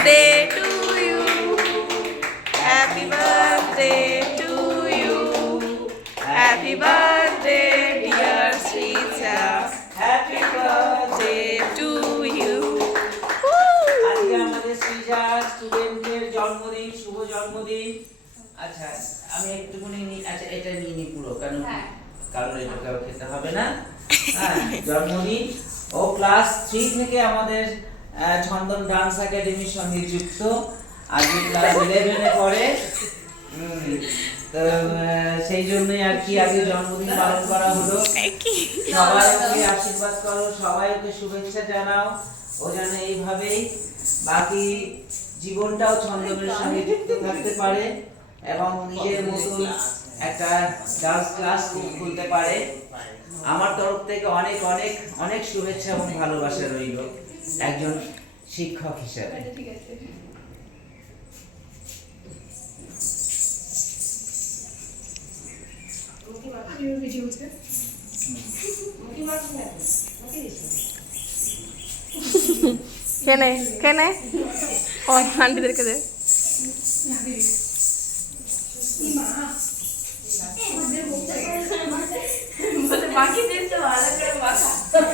Birthday to you happy birthday to you happy birthday dear Sreeja happy birthday to you আজকে আমাদের সৃজা স্টুডেন্টের জন্মদিন শুভ জন্মদিন। আচ্ছা আমি একটুখানি নি- আচ্ছা এটা নিয়ে নি পুরো কারণ কারণ এটা কারও খেতে হবে না। হ্যাঁ জন্মদিন। ও ক্লাস থ্রি থেকে আমাদের ছন্দন ডান্স একাডেমির সঙ্গে যুক্ত আজকে ক্লাস ইলেভেনে পড়ে। সেই জন্যই আর কি আজকে জন্মদিন পালন করা হলো। সবাই ওকে আশীর্বাদ করো সবাই ওকে শুভেচ্ছা জানাও। ও যেন এইভাবেই বাকি জীবনটাও ছন্দনের সঙ্গে যুক্ত থাকতে পারে এবং নিজের মতন একটা ডান্স ক্লাস খুলতে পারে। আমার তরফ থেকে অনেক অনেক অনেক শুভেচ্ছা এবং ভালোবাসা রইল একজন শিক্ষক হিসেবে। কেনে কেনে? ও আন্টিদেরকে দে। বাকি makan.